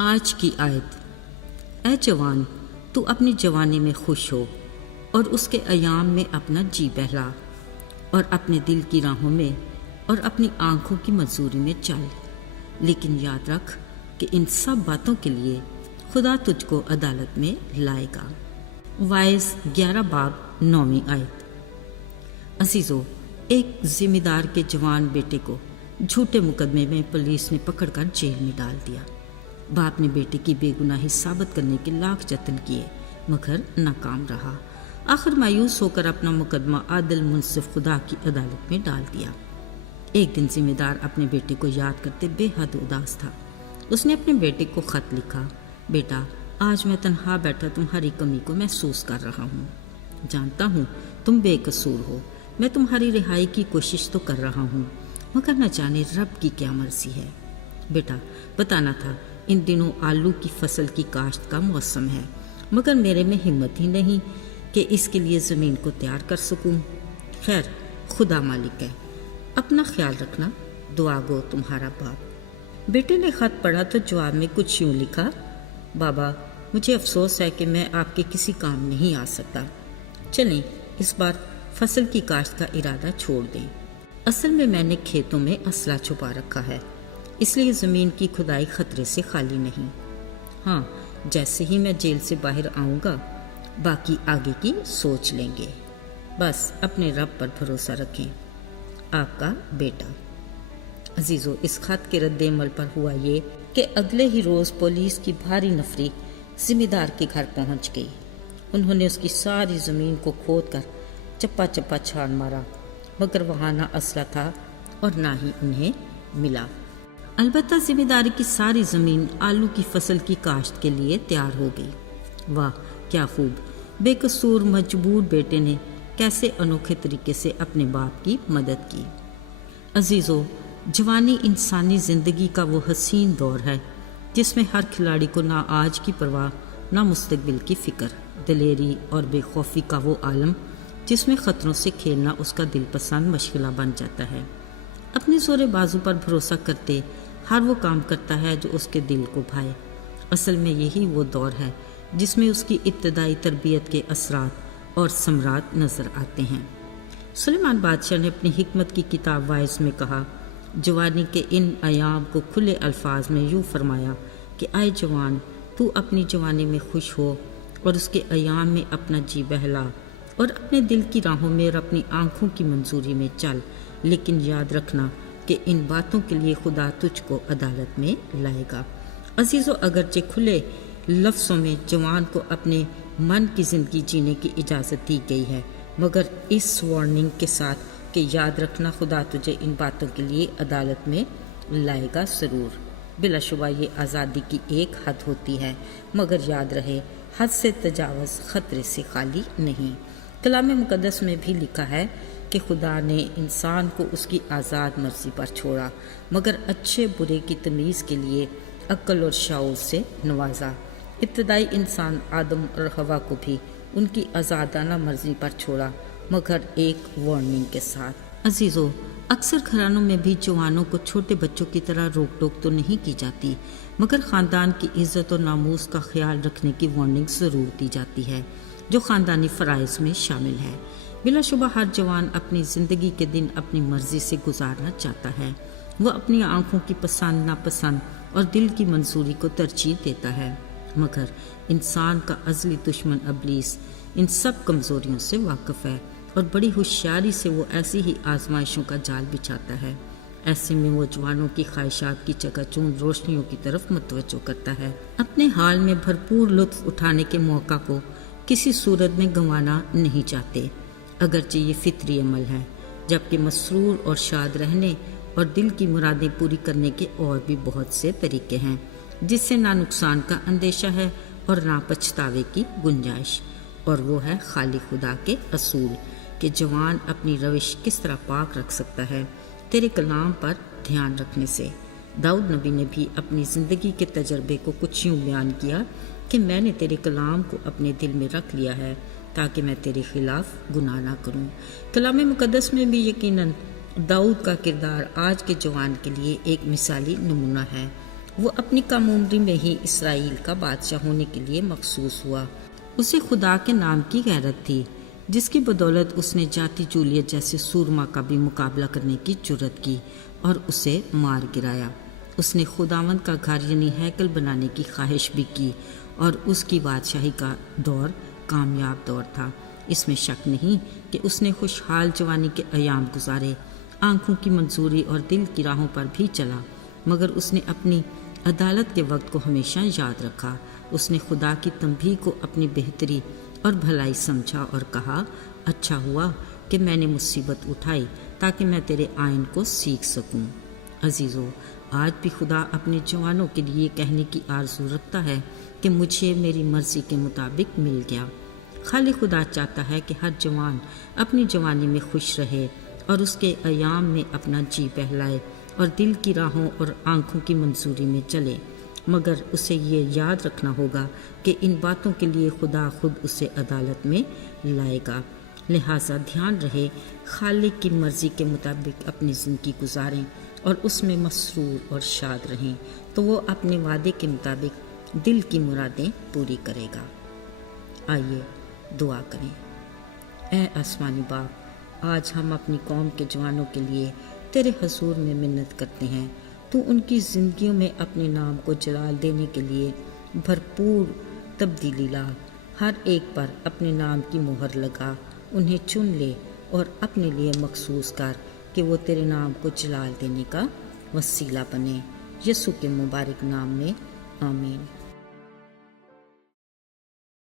آج کی آیت۔ اے جوان، تو اپنی جوانی میں خوش ہو اور اس کے ایام میں اپنا جی بہلا، اور اپنے دل کی راہوں میں اور اپنی آنکھوں کی منظوری میں چل، لیکن یاد رکھ کہ ان سب باتوں کے لیے خدا تجھ کو عدالت میں لائے گا۔ وائز 11 باب 9 آیت۔ عزیزو، ایک ذمہ دار کے جوان بیٹے کو جھوٹے مقدمے میں پولیس نے پکڑ کر جیل میں ڈال دیا۔ باپ نے بیٹے کی بے گناہی ثابت کرنے کے لاکھ جتن کیے مگر ناکام رہا۔ آخر مایوس ہو کر اپنا مقدمہ عادل منصف خدا کی عدالت میں ڈال دیا۔ ایک دن ذمہ دار اپنے بیٹے کو یاد کرتے بے حد اداس تھا۔ اس نے اپنے بیٹے کو خط لکھا، بیٹا، آج میں تنہا بیٹھا تمہاری کمی کو محسوس کر رہا ہوں۔ جانتا ہوں تم بے قصور ہو، میں تمہاری رہائی کی کوشش تو کر رہا ہوں، مگر نہ جانے رب کی کیا مرضی ہے۔ بیٹا، بتانا تھا ان دنوں آلو کی فصل کی کاشت کا موسم ہے، مگر میرے میں ہمت ہی نہیں کہ اس کے لیے زمین کو تیار کر سکوں۔ خیر، خدا مالک ہے، اپنا خیال رکھنا، دعا گو تمہارا باپ۔ بیٹے نے خط پڑھا تو جواب میں کچھ یوں لکھا، بابا، مجھے افسوس ہے کہ میں آپ کے کسی کام نہیں آ سکتا، چلیں اس بار فصل کی کاشت کا ارادہ چھوڑ دیں۔ اصل میں نے کھیتوں میں اسلحہ چھپا رکھا ہے، اس لیے زمین کی کھدائی خطرے سے خالی نہیں۔ ہاں، جیسے ہی میں جیل سے باہر آؤں گا باقی آگے کی سوچ لیں گے، بس اپنے رب پر بھروسہ رکھیں۔ آپ کا بیٹا۔ عزیزو، اس خط کے رد عمل پر ہوا یہ کہ اگلے ہی روز پولیس کی بھاری نفری ذمہ دار کے گھر پہنچ گئی۔ انہوں نے اس کی ساری زمین کو کھود کر چپا چپا چھان مارا، مگر وہاں نہ اسلحہ تھا اور نہ ہی انہیں ملا۔ البتہ ذمہ داری کی ساری زمین آلو کی فصل کی کاشت کے لیے تیار ہو گئی۔ واہ کیا خوب! بے قصور مجبور بیٹے نے کیسے انوکھے طریقے سے اپنے باپ کی مدد کی۔ عزیزو، جوانی انسانی زندگی کا وہ حسین دور ہے جس میں ہر کھلاڑی کو نہ آج کی پرواہ نہ مستقبل کی فکر، دلیری اور بے خوفی کا وہ عالم جس میں خطروں سے کھیلنا اس کا دل پسند مشغلہ بن جاتا ہے۔ اپنے زور بازو پر بھروسہ کرتے ہر وہ کام کرتا ہے جو اس کے دل کو بھائے۔ اصل میں یہی وہ دور ہے جس میں اس کی ابتدائی تربیت کے اثرات اور ثمرات نظر آتے ہیں۔ سلیمان بادشاہ نے اپنی حکمت کی کتاب وائز میں کہا، جوانی کے ان ایام کو کھلے الفاظ میں یوں فرمایا کہ اے جوان، تو اپنی جوانی میں خوش ہو اور اس کے ایام میں اپنا جی بہلا، اور اپنے دل کی راہوں میں اور اپنی آنکھوں کی منظوری میں چل، لیکن یاد رکھنا کہ ان باتوں کے لیے خدا تجھ کو عدالت میں لائے گا۔ عزیزو، اگرچہ کھلے لفظوں میں جوان کو اپنے من کی زندگی جینے کی اجازت دی گئی ہے، مگر اس وارننگ کے ساتھ کہ یاد رکھنا خدا تجھے ان باتوں کے لیے عدالت میں لائے گا ضرور۔ بلا شبہ یہ آزادی کی ایک حد ہوتی ہے، مگر یاد رہے حد سے تجاوز خطرے سے خالی نہیں۔ کلام مقدس میں بھی لکھا ہے کہ خدا نے انسان کو اس کی آزاد مرضی پر چھوڑا، مگر اچھے برے کی تمیز کے لیے عقل اور شعور سے نوازا۔ ابتدائی انسان آدم اور حوا کو بھی ان کی آزادانہ مرضی پر چھوڑا، مگر ایک وارننگ کے ساتھ۔ عزیزو، اکثر گھرانوں میں بھی جوانوں کو چھوٹے بچوں کی طرح روک ٹوک تو نہیں کی جاتی، مگر خاندان کی عزت اور ناموس کا خیال رکھنے کی وارننگ ضرور دی جاتی ہے جو خاندانی فرائض میں شامل ہے۔ بلا شبہ ہر جوان اپنی زندگی کے دن اپنی مرضی سے گزارنا چاہتا ہے۔ وہ اپنی آنکھوں کی پسند ناپسند اور دل کی منظوری کو ترجیح دیتا ہے، مگر انسان کا ازلی دشمن ابلیس ان سب کمزوریوں سے واقف ہے اور بڑی ہوشیاری سے وہ ایسی ہی آزمائشوں کا جال بچھاتا ہے۔ ایسے میں وہ جوانوں کی خواہشات کی چکا چوند روشنیوں کی طرف متوجہ کرتا ہے۔ اپنے حال میں بھرپور لطف اٹھانے کے موقع کو کسی صورت میں گنوانا نہیں چاہتے، اگرچہ یہ فطری عمل ہے، جبکہ مسرور اور شاد رہنے اور دل کی مرادیں پوری کرنے کے اور بھی بہت سے طریقے ہیں جس سے نہ نقصان کا اندیشہ ہے اور نہ پچھتاوے کی گنجائش، اور وہ ہے خالی خدا کے اصول کہ جوان اپنی روش کس طرح پاک رکھ سکتا ہے تیرے کلام پر دھیان رکھنے سے۔ داؤد نبی نے بھی اپنی زندگی کے تجربے کو کچھ یوں بیان کیا کہ میں نے تیرے کلام کو اپنے دل میں رکھ لیا ہے تاکہ میں تیرے خلاف گناہ نہ کروں۔ کلام مقدس میں بھی یقیناً داؤد کا کردار آج کے جوان کے لیے ایک مثالی نمونہ ہے۔ وہ اپنی کم عمری میں ہی اسرائیل کا بادشاہ ہونے کے لیے مخصوص ہوا۔ اسے خدا کے نام کی غیرت تھی، جس کی بدولت اس نے جاتی جولیت جیسے سورما کا بھی مقابلہ کرنے کی جرت کی اور اسے مار گرایا۔ اس نے خداوند کا گھر یعنی ہیکل بنانے کی خواہش بھی کی، اور اس کی بادشاہی کا دور کامیاب دور تھا۔ اس میں شک نہیں کہ اس نے خوشحال جوانی کے ایام گزارے، آنکھوں کی منظوری اور دل کی راہوں پر بھی چلا، مگر اس نے اپنی عدالت کے وقت کو ہمیشہ یاد رکھا۔ اس نے خدا کی تنبیہ کو اپنی بہتری اور بھلائی سمجھا اور کہا، اچھا ہوا کہ میں نے مصیبت اٹھائی تاکہ میں تیرے آئین کو سیکھ سکوں۔ عزیزو، آج بھی خدا اپنے جوانوں کے لیے کہنے کی آرزو رکھتا ہے کہ مجھے میری مرضی کے مطابق مل گیا۔ خالق خدا چاہتا ہے کہ ہر جوان اپنی جوانی میں خوش رہے اور اس کے ایام میں اپنا جی بہلائے اور دل کی راہوں اور آنکھوں کی منظوری میں چلے، مگر اسے یہ یاد رکھنا ہوگا کہ ان باتوں کے لیے خدا خود اسے عدالت میں لائے گا۔ لہٰذا دھیان رہے، خالق کی مرضی کے مطابق اپنی زندگی گزاریں اور اس میں مسرور اور شاد رہیں، تو وہ اپنے وعدے کے مطابق دل کی مرادیں پوری کرے گا۔ آئیے دعا کریں۔ اے آسمانی باپ، آج ہم اپنی قوم کے جوانوں کے لیے تیرے حضور میں منت کرتے ہیں، تو ان کی زندگیوں میں اپنے نام کو جلال دینے کے لیے بھرپور تبدیلی لا۔ ہر ایک پر اپنے نام کی مہر لگا، انہیں چن لے اور اپنے لیے مخصوص کر کہ وہ تیرے نام کو جلال دینے کا وسیلہ بنے۔ یسوع کے مبارک نام میں آمین۔